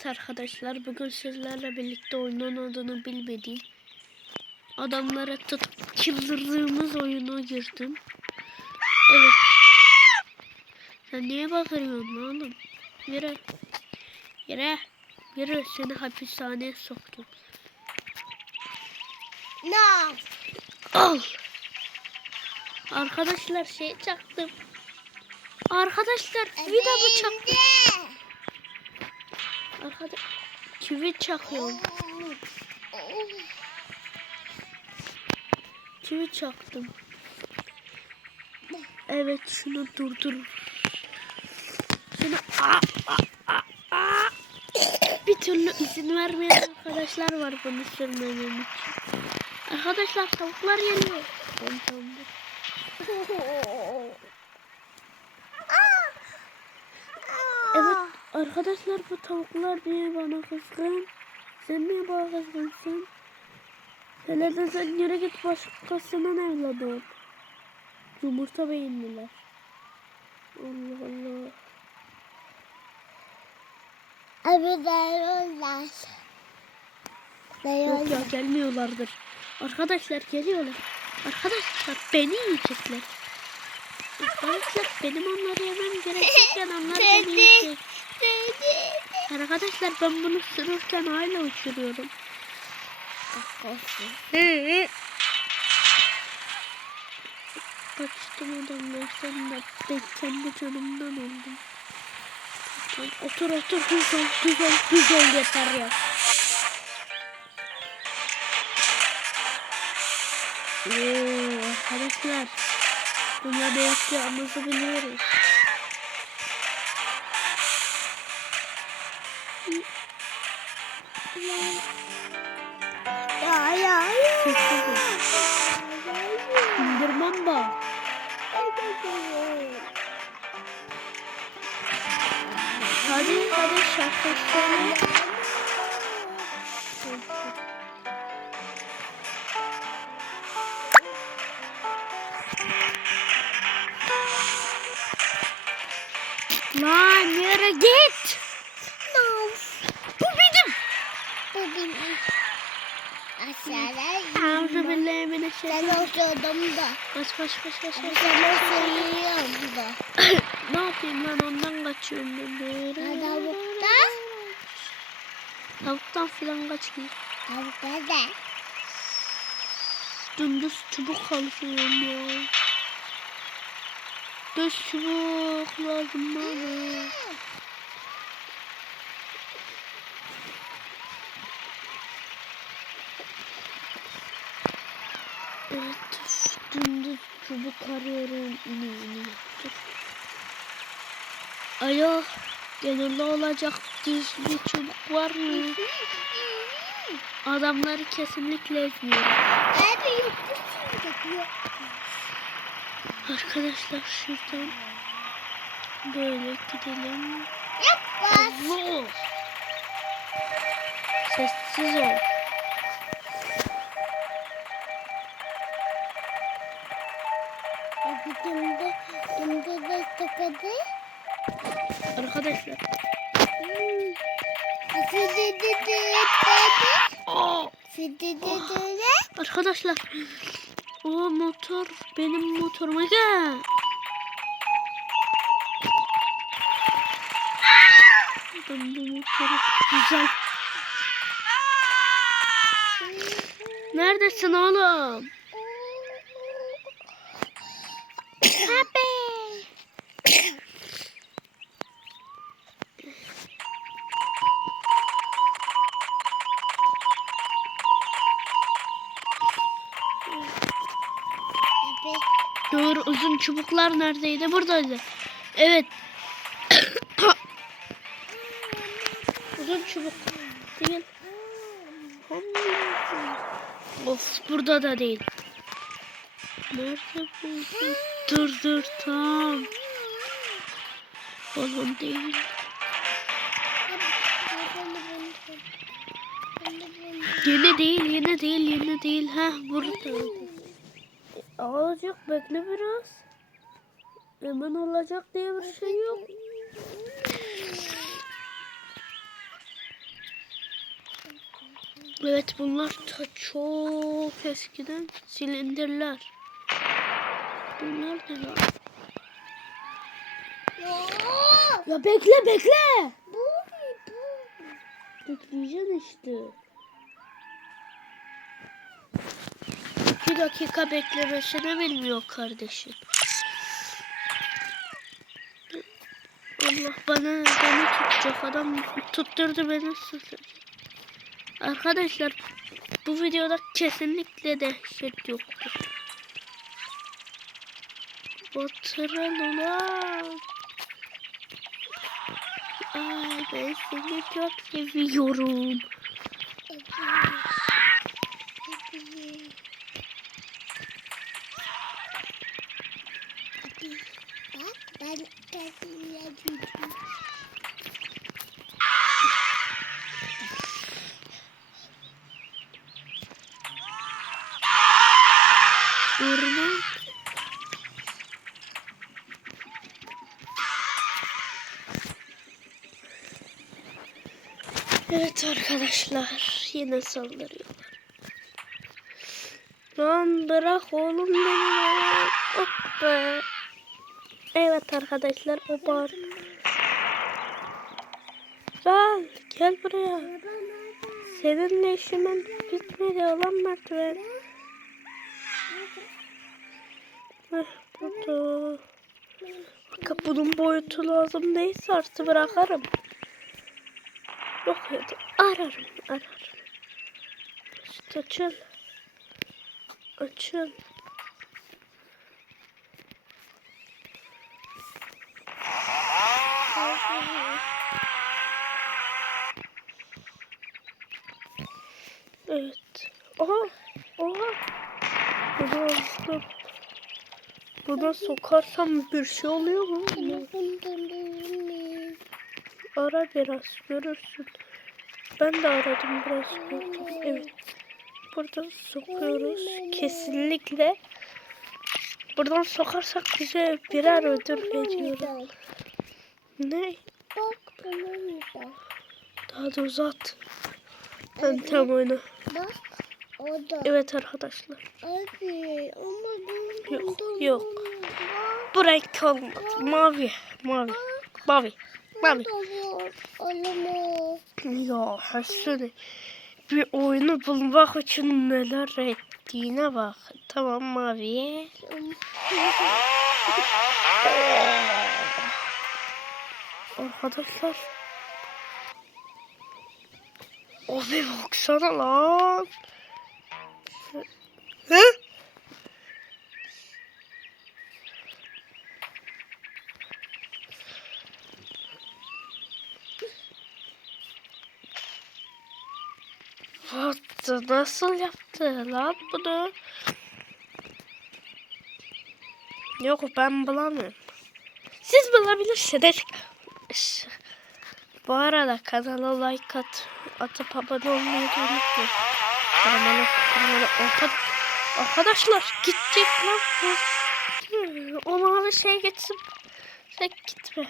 Evet arkadaşlar bugün sizlerle birlikte oyunun adını bilmediğim adamlara tutup çıldırdığımız oyuna girdim. Evet. Sen niye bakıyorsun oğlum? Yürü. Yürü. Yürü seni hapishaneye soktum. No. Al. Arkadaşlar şey çaktım. Arkadaşlar vida bıçak. Arkadaş çivi çakıyorum. Çivi çaktım. Evet şunu durdur. Şunu aa, aa. bir türlü izin vermeyen arkadaşlar var bunu sürmemem için. Arkadaşlar tavuklar geliyor. Tamam, tamamdır. Evet arkadaşlar bu tavuklar niye bana kızgın? Sen niye bana kızgınsın? Hele de sen yürü git başkasının evladı ol. Yumurta beyinliler. Allah Allah. Abi dayanırlar. Yok ya gelmiyorlardır. Arkadaşlar geliyorlar. Arkadaşlar beni yiyecekler. Arkadaşlar benim onları yemem gerekirken onlar beni yiyecek. Arkadaşlar ben bunu sürürken hala uçuruyorum. Kaçtım adamlardan da ben kendi canımdan oldum. Otur otur düz ol düz ol düz ol yeter ya. Oo, arkadaşlar bunlar ne yapacağımızı biliyoruz. Bak. Hadi hadi şarkı söyle. Kaç kaç kaç kaç kaç. Sana söylüyorum da. ne yapayım lan ondan kaçıyorum ben. Tavukta. Tavuktan filan kaçayım. Tavukta da. Dümdüz çubuk alıyorum ya. Düz çubuk lazım bana. Evet, dümdüz çubuk arıyorum. İni ini. Dur. Alo, gönüllü olacak düz bir çubuk var mı? Adamları kesinlikle ezmiyorum. Abi yok. Arkadaşlar şuradan böyle gidelim. Allah! Sessiz ol. Arkadaşlar. O motor benim motoruma gel. Ben bu motoru güzel. Neredesin oğlum? Abi. Abi Dur uzun çubuklar neredeydi? Buradaydı. Evet. uzun çubuk değil. Of burada da değil. Nerede bu? Dur dur tam. Balon değil. Yine değil, yine değil, yine değil. Ha burada. Olacak bekle biraz. Hemen olacak diye bir şey yok. Evet bunlar ta çok eskiden silindirler. Bunlar lan? Ya. Ya bekle bekle. Bu bu. Bekleyeceksin işte. İki dakika beklemesini bilmiyor kardeşim. Allah bana beni tutacak adam tutturdu beni susacak. Arkadaşlar bu videoda kesinlikle dehşet yoktur. Batırın ulan. Ay ben seni çok seviyorum. Bak Orman. Evet arkadaşlar yine saldırıyorlar. Lan bırak oğlum beni. Hop be. Evet arkadaşlar o bar. Gel gel buraya. Seninle işimin bitmedi lan merdiven. Heh, burada. Kapının boyutu lazım neyse artık bırakarım. Yok ya ararım ararım. İşte açıl. Açıl. Evet. Oha. Oha. Bunu aldım. Buna sokarsam bir şey oluyor mu? Ara biraz görürsün. Ben de aradım biraz gördüm. Evet. Buradan sokuyoruz. Kesinlikle. Buradan sokarsak bize birer ödül veriyor. Ne? Daha da uzat. Ben tam oyna. Evet arkadaşlar. Abi ama Yok, yok. Bu renk olmadı. Mavi. Mavi. Mavi. Mavi. Ya Hasan bir oyunu bulmak için neler ettiğine bak. Tamam maviye. Arkadaşlar. Abi baksana lan. He? What? Nasıl yaptı lan bunu? Yok ben bulamıyorum. Siz bulabilirsiniz. Bu arada kanala like at, atıp abone olmayı da unutmayın. Kanala, kanala orta... Arkadaşlar gidecek lan bu. Hmm, O mavi şey geçsin. Sen gitme.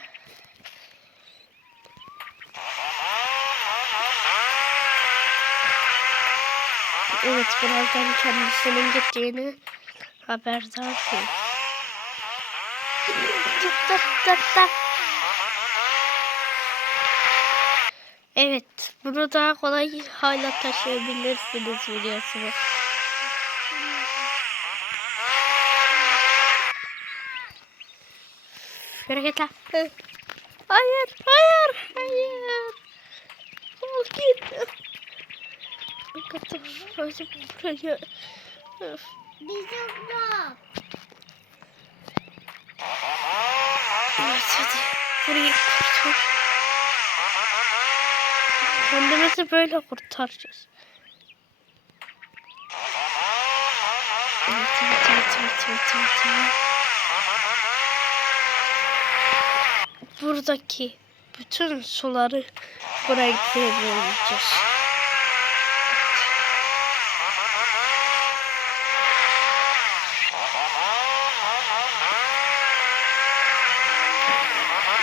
Evet birazdan kendisinin gittiğini haberdar Tık tık tık tık. Evet, bunu daha kolay hala taşıyabilirsiniz git lan. Hayır, hayır, hayır. Ol git. Bakın, özüm buraya. Bizim bak. Evet hadi. Burayı kurtar. Kendimizi böyle kurtaracağız. Buradaki bütün suları buraya koyacağız.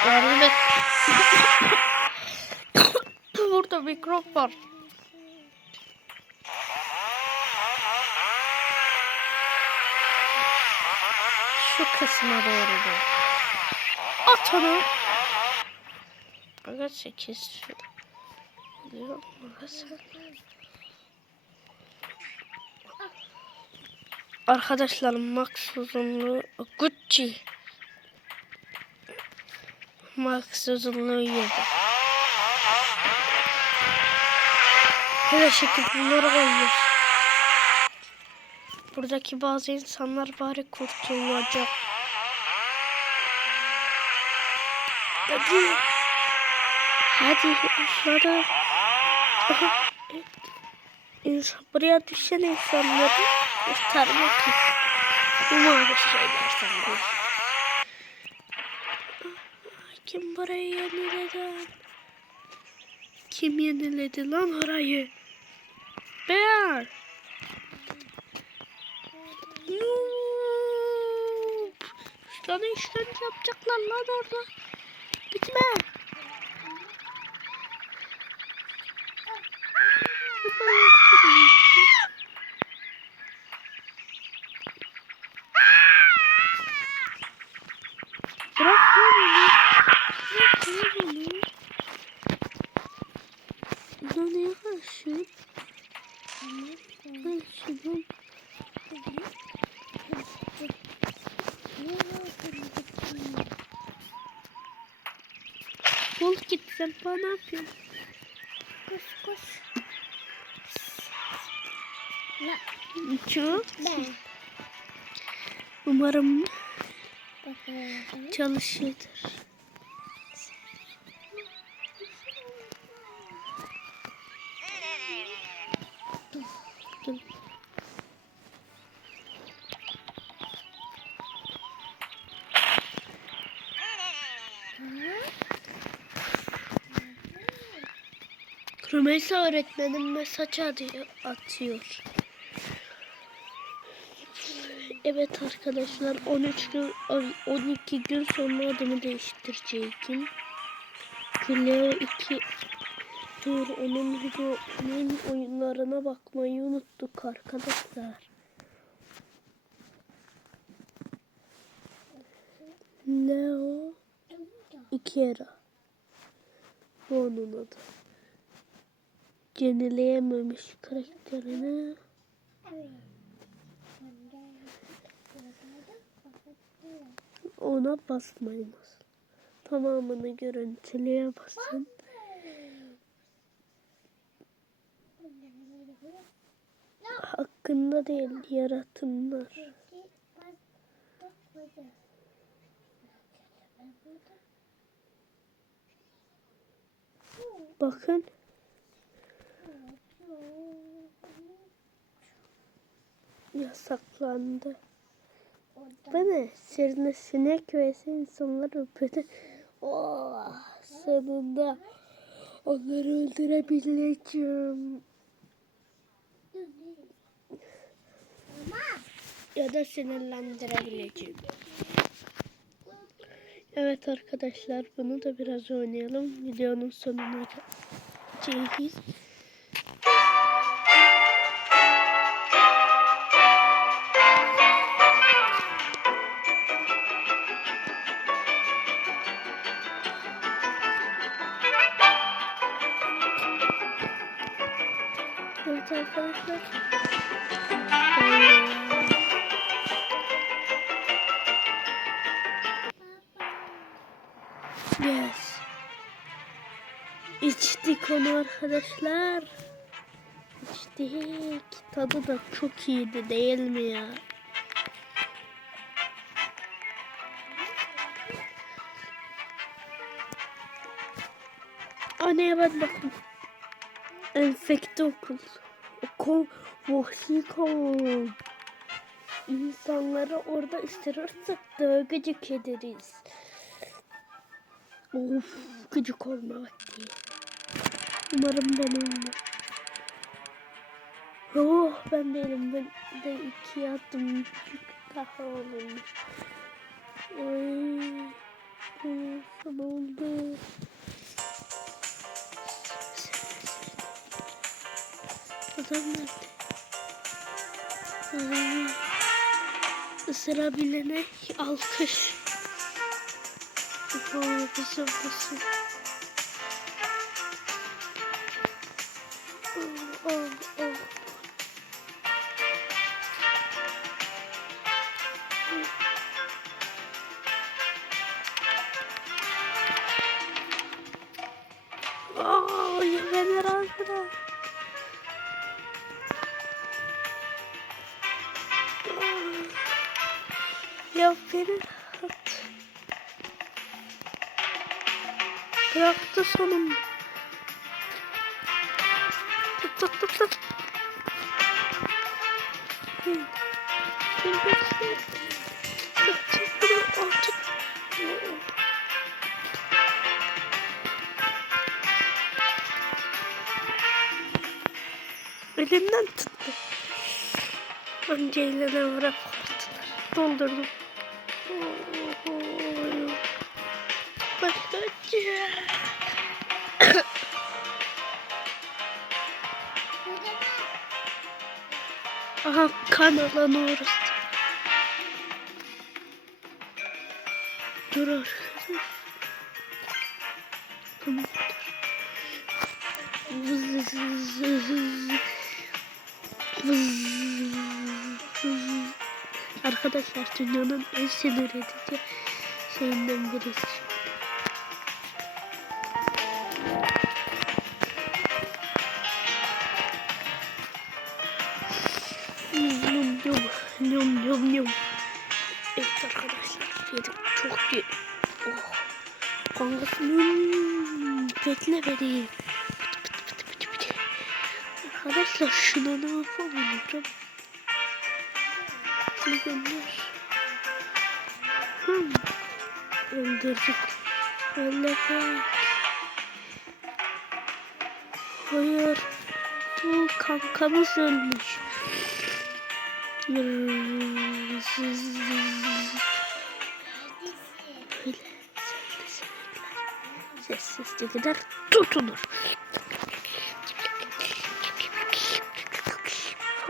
Yardım et. Burada mikrop var. Şu kısma doğru da. At onu. Fakat 8 diyor. Arkadaşlar max uzunluğu Gucci. Max uzunluğu 7. Böyle şekil bunları koyuyor. Buradaki bazı insanlar bari kurtulacak. Hadi. Hadi evet. İnsan, buraya düşen insanları kurtarmak için. Umarım şeyler sanırım. Kim burayı yeniledi? Kim yeniledi lan orayı? Bear. Noob. Sana işkence yapacaklar lan orada. Gitme. Bırak lan onu. Bırak lan onu. Buna neye karşı? Karşı Bul git sen bana ne yapıyorsun? Koş koş. Çok. Ben. Umarım Bakalım. çalışıyordur. Dur. Rümeysa öğretmenim mesaj atıyor. Evet arkadaşlar 13 gün ay, 12 gün sonra adımı değiştireceğim. Cleo 2 Dur onun videonun oyunlarına bakmayı unuttuk arkadaşlar. Leo Ikera. Bu onun adı. Yenileyememiş karakterini. Ona basmayınız. Tamamını görüntüleye basın. Hakkında değil yaratımlar. Bakın yasaklandı. Ne? Sirne sinek ve insanlar öpüldü. Oh, sonunda onları öldürebileceğim. Ya da sinirlendirebileceğim. Evet arkadaşlar bunu da biraz oynayalım. Videonun sonuna geleceğiz. Yes. İçtik onu arkadaşlar. İçtik. Tadı da çok iyiydi değil mi ya? Anneye ben bakın. Enfekte okul. Okul vahşi kavun. İnsanları orada ısırırsak gıcık ederiz. Of gıcık olma vakti. Umarım ben olmam. Oh ben değilim. Ben de iki attım. Daha olmuş. Ay. Bu son oldu. Adam nerede? Ay. Isırabilene alkış. Oh, kızım kızım. Oh, oh, oh. Oh, beni rahat bırak. Ya beni gel. Tut tut tut. Al, tut. Elimden tuttu. Önce eline vurup kurtular. Doldurdum. Aha kan alan orası. Dur arkadaş. Tamam dur. Vız, vız, vız. Vız, vız. Arkadaşlar dünyanın en sinir edici şeyinden birisi. Bekle beni. Arkadaşlar şuna ne yapabilirim? Şunu gönder. Hmm. Öldürdük. Öldürdük. Hayır. Bu kankamız ölmüş. Sessiz gider tutunur.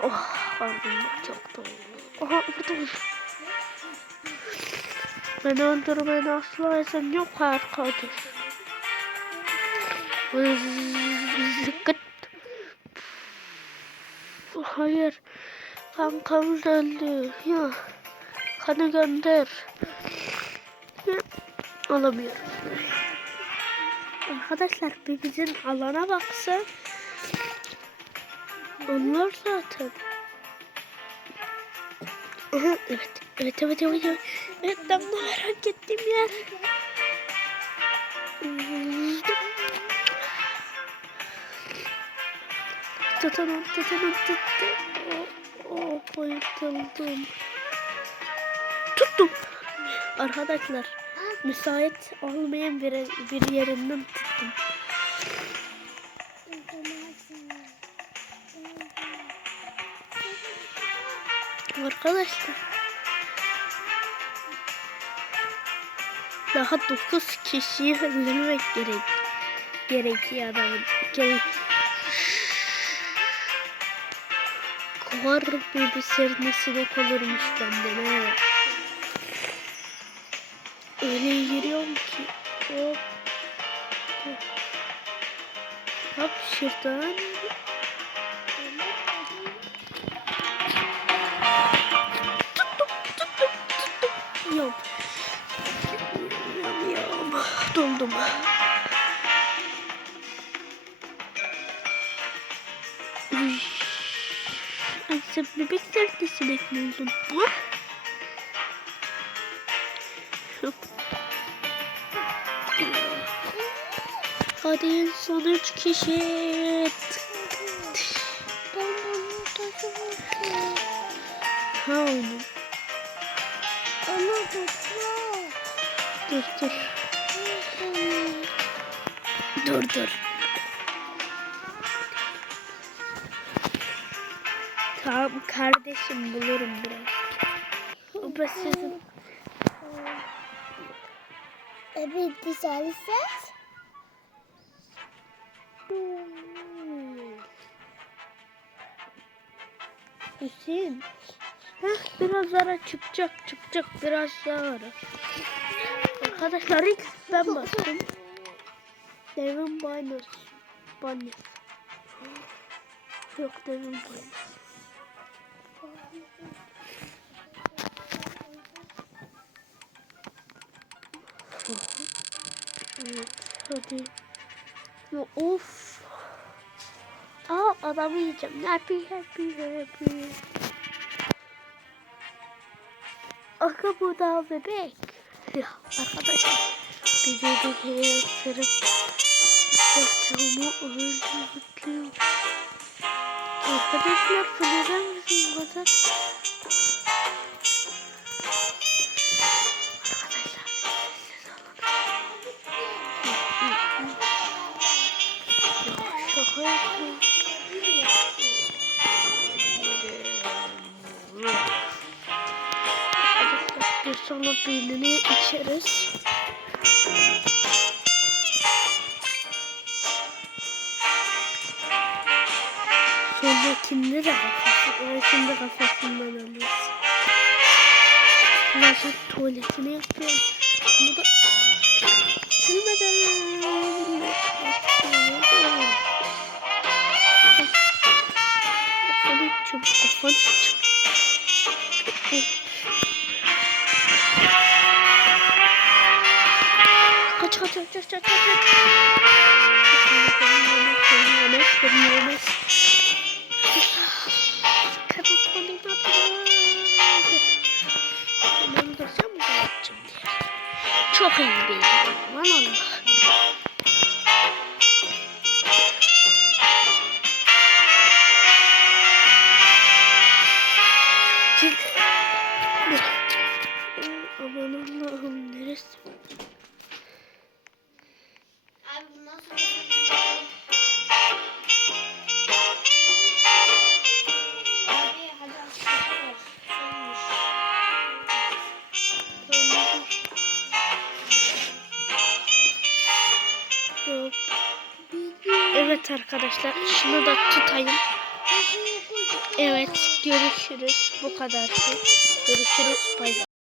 Oh, karnım çok dolu. Aha burada. Beni öldürmeni asla izin yok arkadaş. Zıkkıt. Hayır. Kankamız öldü. Ya. Kanı gönder. Alamıyorum. Arkadaşlar bizim alana baksa onlar zaten. Evet. Evet evet evet. Evet, evet tam da merak ettiğim yer. Tutanım tuttum. Oh, oh bayıldım. Tuttum. Arkadaşlar müsait olmayan bir, bir yerinden tuttum. Arkadaşlar daha 9 kişiyi öldürmek gerek gerekiyor adamın. Gerek. Kar bir sinek olurmuş bende ne? Öyle giriyorum ki. Hop. Hop şuradan. Tuttum, tuttum, tuttum. Yok. Yam. Doldum. Ay sen bebek nerede sinek mi Hadi son üç kişi. Ben bunu taşımışım. Ha onu. Ama tutma. Dur dur. Dur dur. Tamam kardeşim bulurum biraz. Bu sizin. Evet dışarı ses. Hüseyin. Heh, biraz ara çıkacak çıkacak biraz daha ara. Arkadaşlar ilk ben bastım. Devin Binance. Binance. Yok Devin Binance. Evet hadi. Ya, of. Aa adamı yiyeceğim. Happy happy happy. Aga bu da bebek. Ya arkadaşlar. Bir bebeğe ısırıp bacağımı öldürdüm. Arkadaşlar fırlar mısın bu kadar? Sonra beynini içeriz. Sonrakinde de kafası, öykünde kafasından alıyoruz. Flaşın tuvaletini yapıyorum. Bunu da silmeden. Kafanı içim. Kaç kaç kaç kaç kaç kaç. Çok iyi bir aman Allah. Tutayım. Evet görüşürüz. Bu kadar. Görüşürüz. Bay bay.